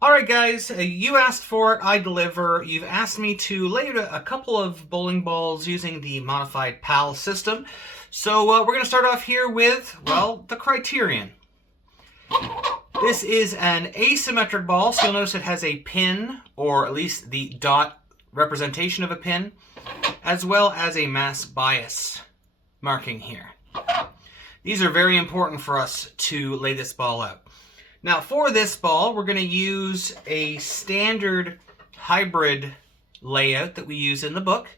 Alright guys, you asked for it, I deliver. You've asked me to lay out a couple of bowling balls using the modified PAL system. So we're going to start off here with, well, the criterion. This is an asymmetric ball, so you'll notice it has a pin, or at least the dot representation of a pin, as well as a mass bias marking here. These are very important for us to lay this ball out. Now for this ball, we're going to use a standard hybrid layout that we use in the book.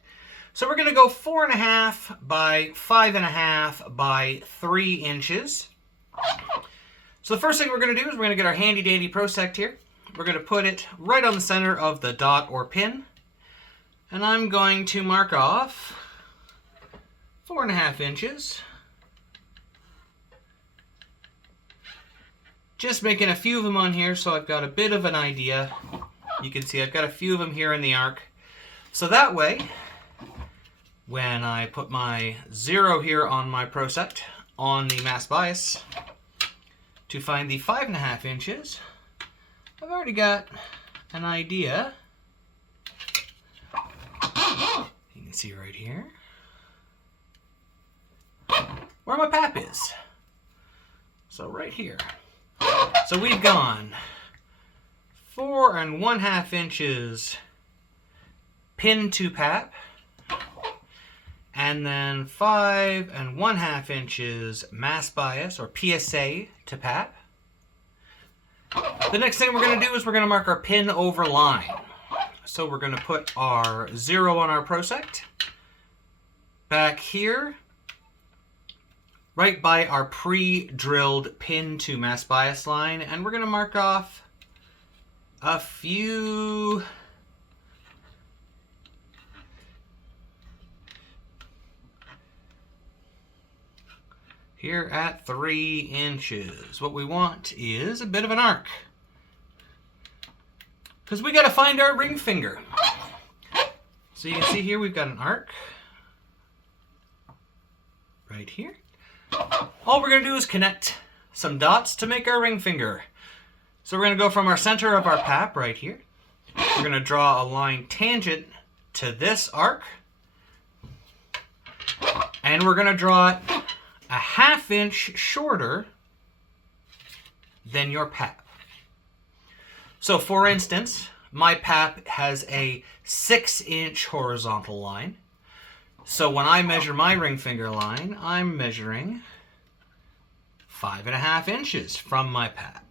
So we're going to go 4.5 by 5.5 by 3 inches. So the first thing we're going to do is we're going to get our handy dandy prosect here. We're going to put it right on the center of the dot or pin. And I'm going to mark off 4.5 inches. Just making a few of them on here so I've got a bit of an idea. You can see I've got a few of them here in the arc. So that way, when I put my 0 here on my prosect on the mass bias to find the 5.5 inches, I've already got an idea. You can see right here where my PAP is. So right here. So we've gone 4.5 inches pin to PAP, and then 5.5 inches mass bias or PSA to PAP. The next thing we're going to do is we're going to mark our pin over line. So we're going to put our 0 on our prosect back here, right by our pre-drilled pin to mass bias line, and we're going to mark off a few here at 3 inches. What we want is a bit of an arc, because we got to find our ring finger. So you can see here we've got an arc right here. All we're going to do is connect some dots to make our ring finger. So we're going to go from our center of our PAP right here. We're going to draw a line tangent to this arc. And we're going to draw it a 1/2 inch shorter than your PAP. So for instance, my PAP has a 6-inch horizontal line. So when I measure my ring finger line, I'm measuring 5.5 inches from my PAP.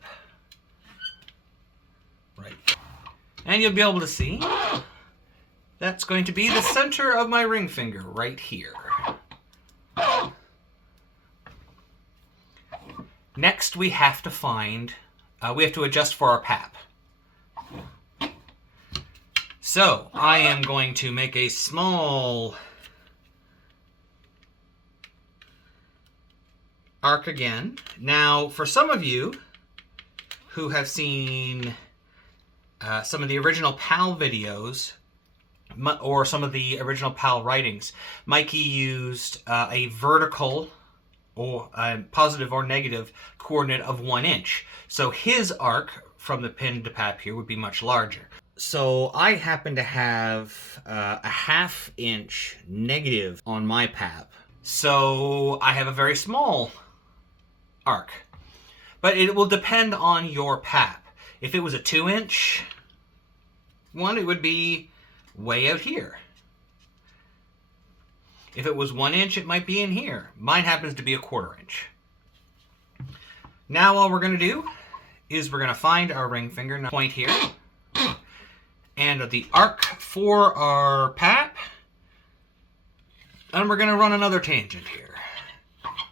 Right. And you'll be able to see that's going to be the center of my ring finger right here. Next we have to find, we have to adjust for our PAP. So I am going to make a small arc again. Now, for some of you who have seen some of the original PAL videos or some of the original PAL writings, Mikey used a vertical or positive or negative coordinate of 1 inch. So his arc from the pin to PAP here would be much larger. So I happen to have a 1/2 inch negative on my PAP. So I have a very small arc. But it will depend on your PAP. If it was a 2-inch one, it would be way out here. If it was 1 inch, it might be in here. Mine happens to be a 1/4 inch. Now all we're going to do is we're going to find our ring finger point here. And the arc for our PAP. And we're going to run another tangent here.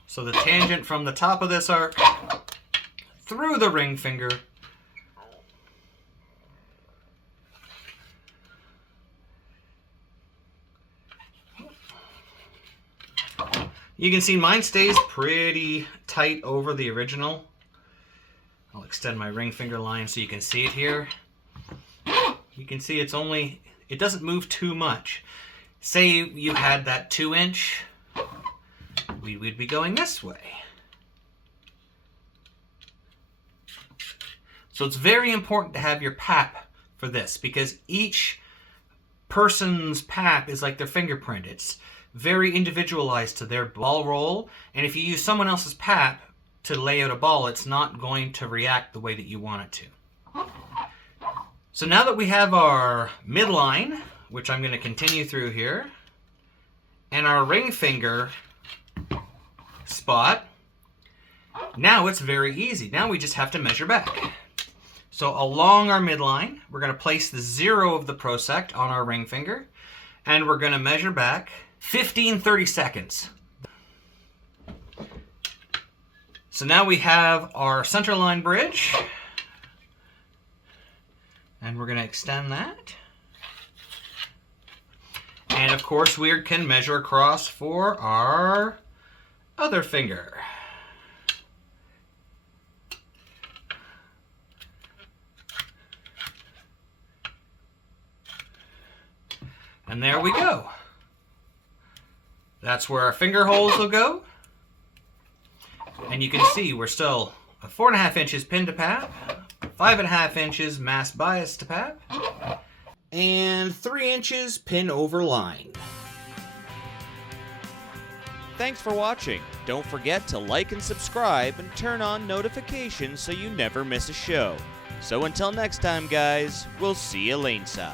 So the tangent from the top of this arc through the ring finger. You can see mine stays pretty tight over the original. I'll extend my ring finger line so you can see it here. You can see it doesn't move too much. Say you had that 2-inch, we would be going this way. So it's very important to have your PAP for this, because each person's PAP is like their fingerprint. It's very individualized to their ball roll, and if you use someone else's PAP to lay out a ball, it's not going to react the way that you want it to. So now that we have our midline, which I'm going to continue through here, and our ring finger spot, now it's very easy. Now we just have to measure back. So along our midline, we're going to place the 0 of the prosect on our ring finger, and we're going to measure back 30 seconds. So now we have our center line bridge, and we're going to extend that. And of course we can measure across for our other finger. And there we go. That's where our finger holes will go. And you can see we're still 4.5 inches pin to PAP, 5.5 inches mass bias to PAP, and 3 inches pin over line. Thanks for watching. Don't forget to like and subscribe and turn on notifications so you never miss a show. So until next time, guys, we'll see you laneside.